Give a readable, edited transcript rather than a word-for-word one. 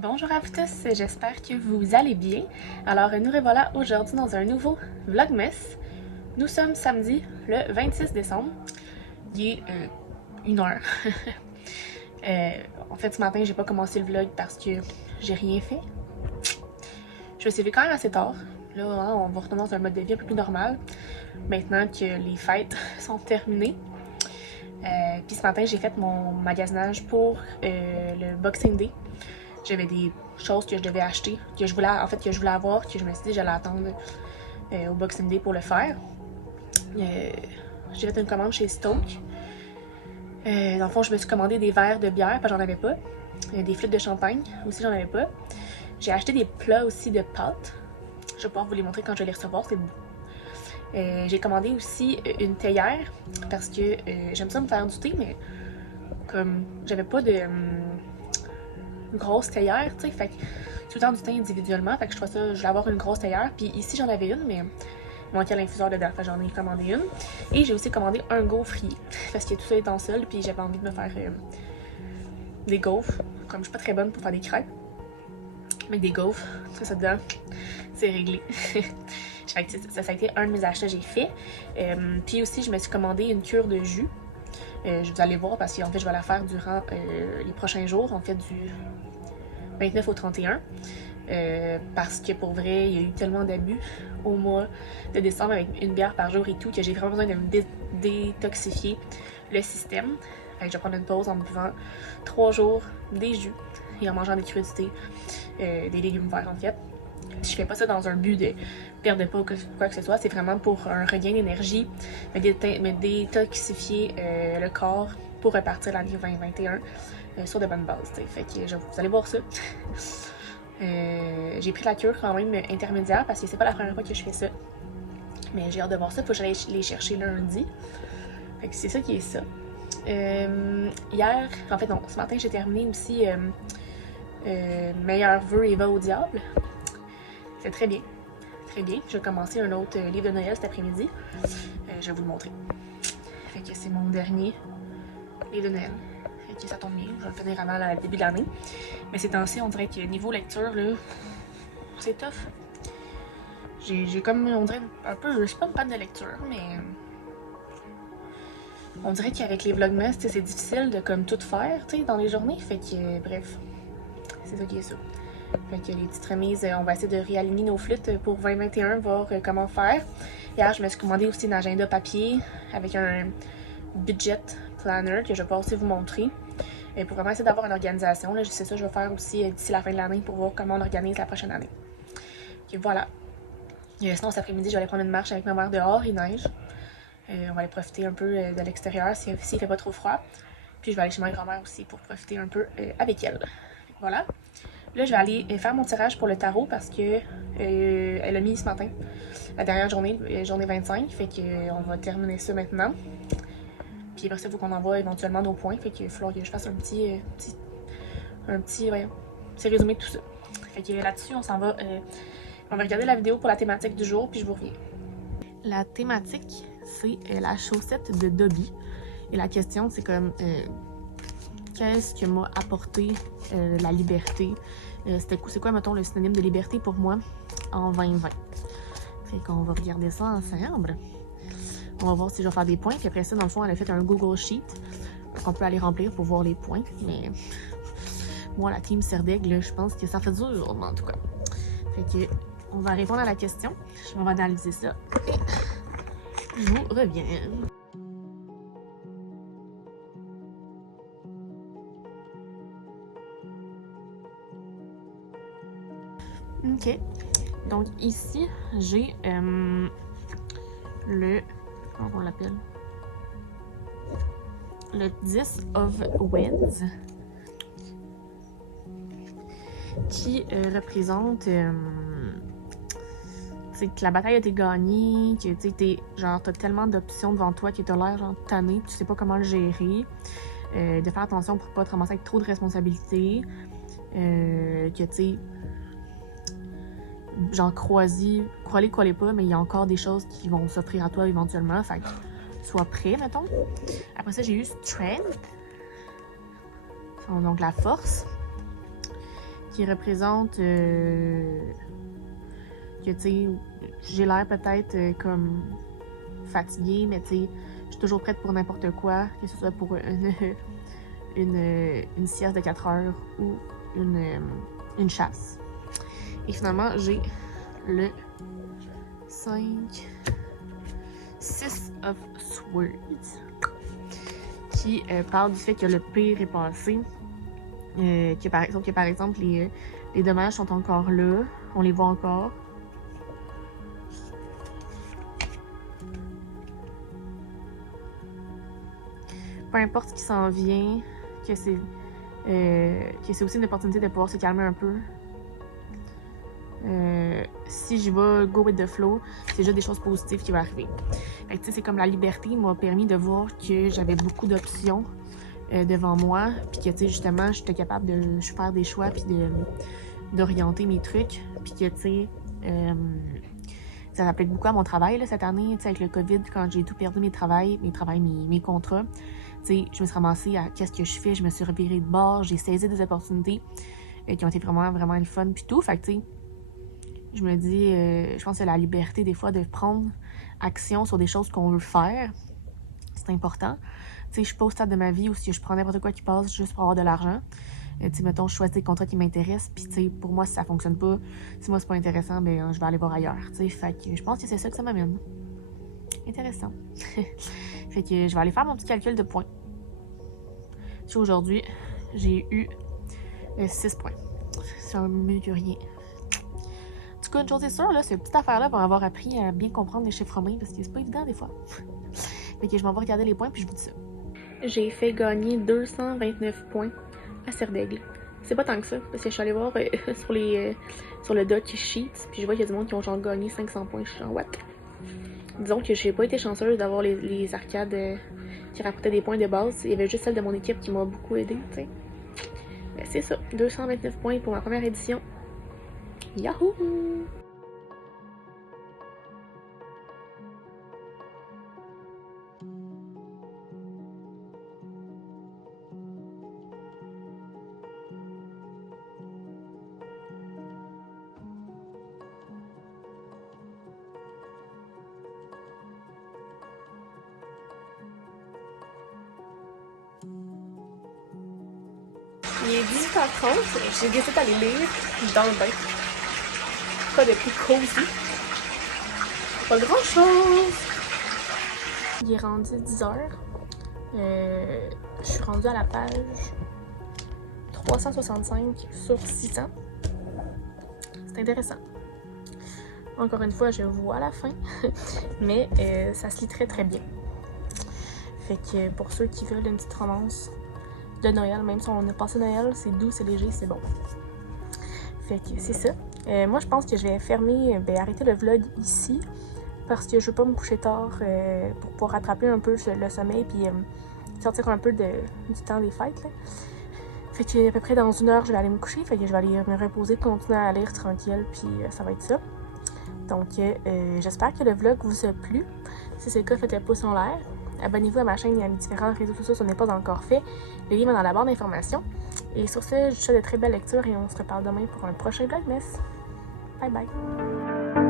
Bonjour à vous tous, j'espère que vous allez bien. Alors nous revoilà aujourd'hui dans un nouveau Vlogmas. Nous sommes samedi le 26 décembre. Il est 1h. En fait ce matin j'ai pas commencé le vlog parce que j'ai rien fait. Je me suis levée quand même assez tard. Là on va retourner dans un mode de vie un peu plus normal. Maintenant que les fêtes sont terminées. Puis ce matin j'ai fait mon magasinage pour le Boxing Day. J'avais des choses que je devais acheter, que je voulais avoir, que je me suis dit que j'allais attendre au Boxing Day pour le faire. J'ai fait une commande chez Stoke. Dans le fond, je me suis commandé des verres de bière, parce que j'en avais pas. Des flûtes de champagne, aussi j'en avais pas. J'ai acheté des plats aussi de pâtes. Je vais pouvoir vous les montrer quand je vais les recevoir, c'est beau. J'ai commandé aussi une théière, parce que j'aime ça me faire du thé, mais comme j'avais pas de grosse théière, tu sais, fait que tout le temps du thé individuellement, fait que je trouvais ça, je voulais avoir une grosse théière, puis ici j'en avais une, mais il manquait l'infuseur dedans, fait que j'en ai commandé une. Et j'ai aussi commandé un gaufrier, parce que tout ça est en sol, puis j'avais envie de me faire des gaufres, comme je suis pas très bonne pour faire des crêpes, mais des gaufres, ça dedans, c'est réglé. Fait que ça a été un de mes achats que j'ai fait. Puis aussi, je me suis commandé une cure de jus. Vous allez voir parce qu'en fait, je vais la faire durant les prochains jours, en fait, du 29 au 31. Parce que pour vrai, il y a eu tellement d'abus au mois de décembre avec une bière par jour et tout que j'ai vraiment besoin de me détoxifier le système. Fait que je vais prendre une pause en me buvant 3 jours des jus et en mangeant des crudités, des légumes verts en fait. Je fais pas ça dans un but de perdre de poids ou quoi que ce soit, c'est vraiment pour un regain d'énergie, me détoxifier le corps pour repartir l'année 2021 sur de bonnes bases. T'sais. Fait que vous allez voir ça. J'ai pris la cure quand même intermédiaire parce que c'est pas la première fois que je fais ça. Mais j'ai hâte de voir ça, faut que j'aille les chercher lundi. Fait que c'est ça qui est ça. Hier, en fait non, ce matin j'ai terminé aussi Meilleur vœu et va au diable. C'est très bien. Très bien. Je vais commencer un autre livre de Noël cet après-midi. Je vais vous le montrer. Fait que c'est mon dernier livre de Noël. Fait que ça tombe bien. Je vais le finir avant le début de l'année. Mais ces temps-ci, on dirait que niveau lecture, là, c'est tough. J'ai comme, on dirait un peu, je suis pas une panne de lecture, mais on dirait qu'avec les vlogmas, c'est difficile de comme tout faire, tu sais, dans les journées. Fait que, bref, c'est ça qui est ça. Fait que les petites remises, on va essayer de réaligner nos flûtes pour 2021, voir comment faire. Hier, je me suis commandé aussi un agenda papier avec un budget planner que je vais pouvoir aussi vous montrer. Pour vraiment essayer d'avoir une organisation. Là, c'est ça que je vais faire aussi d'ici la fin de l'année pour voir comment on organise la prochaine année. Et voilà. Sinon, cet après-midi, je vais aller prendre une marche avec ma mère dehors, il neige. On va aller profiter un peu de l'extérieur s'il ne fait pas trop froid. Puis je vais aller chez ma grand-mère aussi pour profiter un peu avec elle. Voilà. Là, je vais aller faire mon tirage pour le tarot parce que elle a mis ce matin la dernière journée, journée 25. Fait qu'on va terminer ça maintenant. Puis après ça, il faut qu'on envoie éventuellement nos points. Fait qu'il va falloir que je fasse un petit résumé de tout ça. Fait que là-dessus, on s'en va. On va regarder la vidéo pour la thématique du jour, puis je vous reviens. La thématique, c'est la chaussette de Dobby. Et la question, c'est comme qu'est-ce que m'a apporté la liberté? C'est quoi, mettons, le synonyme de liberté pour moi en 2020? Fait qu'on va regarder ça ensemble. On va voir si je vais faire des points. Puis après ça, dans le fond, elle a fait un Google Sheet qu'on peut aller remplir pour voir les points. Mais moi, la team Serdaigle, je pense que ça fait dur, en tout cas. Fait que on va répondre à la question. Je vais analyser ça. Et je vous reviens. Ok, donc ici j'ai le, comment on l'appelle, le 10 of Wands qui représente que la bataille a été gagnée, que t'as tellement d'options devant toi que t'as l'air genre tanné, tu sais pas comment le gérer, de faire attention pour pas te ramasser avec trop de responsabilités, que tu sais genre crois-les pas, mais il y a encore des choses qui vont s'offrir à toi éventuellement, fait que sois prêt, mettons. Après ça, j'ai eu Strength, donc la force, qui représente que, tu sais, j'ai l'air peut-être comme fatiguée, mais tu sais, je suis toujours prête pour n'importe quoi, que ce soit pour une sieste de 4 heures ou une chasse. Et finalement, j'ai le 6 of Swords qui parle du fait que le pire est passé. Que par exemple, les dommages sont encore là, on les voit encore. Peu importe ce qui s'en vient, que c'est aussi une opportunité de pouvoir se calmer un peu. Si je vais go with the flow, c'est déjà des choses positives qui vont arriver. Fait que, c'est comme la liberté m'a permis de voir que j'avais beaucoup d'options devant moi, puis que justement j'étais capable de faire des choix puis d'orienter mes trucs, puis que ça s'applique beaucoup à mon travail là, cette année, avec le COVID, quand j'ai tout perdu mes contrats. Je me suis ramassée à qu'est-ce que je fais, je me suis revirée de bord, j'ai saisi des opportunités qui ont été vraiment, vraiment le fun puis tout. Fait que je me dis, je pense que la liberté des fois de prendre action sur des choses qu'on veut faire, c'est important. Je suis pas au stade de ma vie où si je prends n'importe quoi qui passe juste pour avoir de l'argent. Mettons, je choisis des contrats qui m'intéressent, puis pour moi, si ça fonctionne pas, si moi c'est pas intéressant, ben je vais aller voir ailleurs. Fait que je pense que c'est ça que ça m'amène. Intéressant. Fait que je vais aller faire mon petit calcul de points. Aujourd'hui, j'ai eu 6 points. C'est mieux que rien. En tout cas, une chose est sûre, là, cette petite affaire-là va m'avoir appris à bien comprendre les chiffres romains parce que c'est pas évident des fois. Fait que je m'en vais regarder les points puis je vous dis ça. J'ai fait gagner 229 points à Serdaigle. C'est pas tant que ça, parce que je suis allée voir sur le doc sheet, puis je vois qu'il y a du monde qui ont genre gagné 500 points. Je suis genre, what? Disons que j'ai pas été chanceuse d'avoir les arcades qui rapportaient des points de base. Il y avait juste celle de mon équipe qui m'a beaucoup aidé, tu sais. Ben, c'est ça, 229 points pour ma première édition. Yahoo! Il est 18h30, j'ai décidé d'aller lire dans le bain. Pas de plus cosy. Pas grand chose. Il est rendu 10h. Je suis rendue à la page 365 sur 600. C'est intéressant. Encore une fois, je vois la fin, mais ça se lit très très bien. Fait que pour ceux qui veulent une petite romance de Noël, même si on a passé Noël, c'est doux, c'est léger, c'est bon. Fait que c'est ça. Moi, je pense que je vais arrêter le vlog ici parce que je veux pas me coucher tard pour pouvoir rattraper un peu le sommeil puis sortir un peu du temps des fêtes. Là. Fait que à peu près dans 1 heure, je vais aller me coucher. Fait que je vais aller me reposer, continuer à lire tranquille, puis ça va être ça. Donc, j'espère que le vlog vous a plu. Si c'est le cas, faites le pouce en l'air. Abonnez-vous à ma chaîne et à mes différents réseaux sociaux si ce n'est pas encore fait. Le lien est dans la barre d'informations. Et sur ce, je vous souhaite de très belles lectures et on se reparle demain pour un prochain Vlogmas. Bye bye!